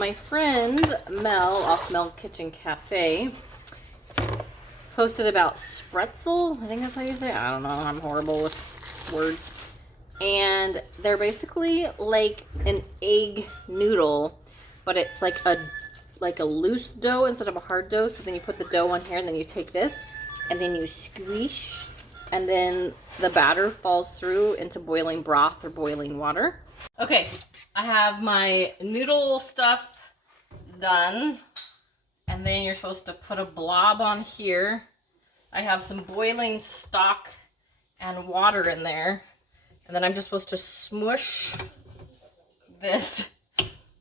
My friend Mel off Mel Kitchen Cafe posted about Spaetzle. I think that's how you say it. I don't know. I'm horrible with words. And they're basically like an egg noodle, but it's like a loose dough instead of a hard dough. So then you put the dough on here, and then you take this, and then you squish, and then the batter falls through into boiling broth or boiling water. Okay, I have my noodle stuff done, and then you're supposed to put a blob on here. I have some boiling stock and water in there, and then I'm just supposed to smush this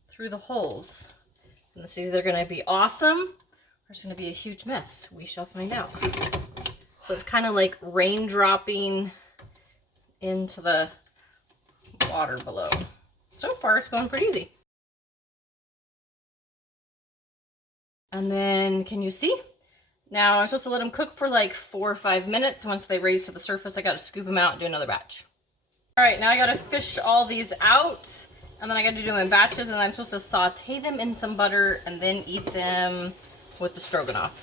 through the holes. And this is either going to be awesome or it's going to be a huge mess. We shall find out. So it's kind of like raindropping into the water below. So far it's going pretty easy. And then, can you see? Now I'm supposed to let them cook for like 4 or 5 minutes. Once they raise to the surface, I got to scoop them out and do another batch. All right, now I got to fish all these out, and then I got to do them in batches, and I'm supposed to saute them in some butter and then eat them with the stroganoff.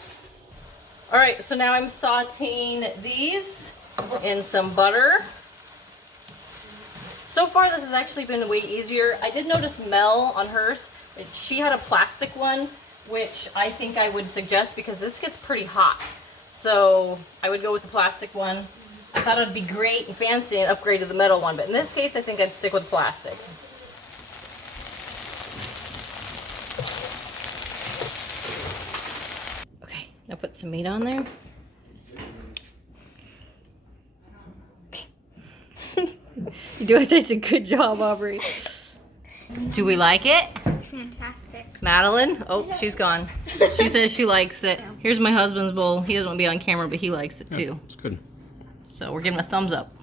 All right, so now I'm sauteing these in some butter. So far, this has actually been way easier. I did notice Mel on hers, she had a plastic one, which I think I would suggest because this gets pretty hot. So I would go with the plastic one. I thought it'd be great and fancy and upgrade to the metal one, but in this case, I think I'd stick with plastic. Okay, now put some meat on there. You do such a good job, Aubrey. Do we like it? It's fantastic. Madeline? Oh, she's gone. She says she likes it. Here's my husband's bowl. He doesn't want to be on camera, but he likes it too. It's good. So we're giving a thumbs up.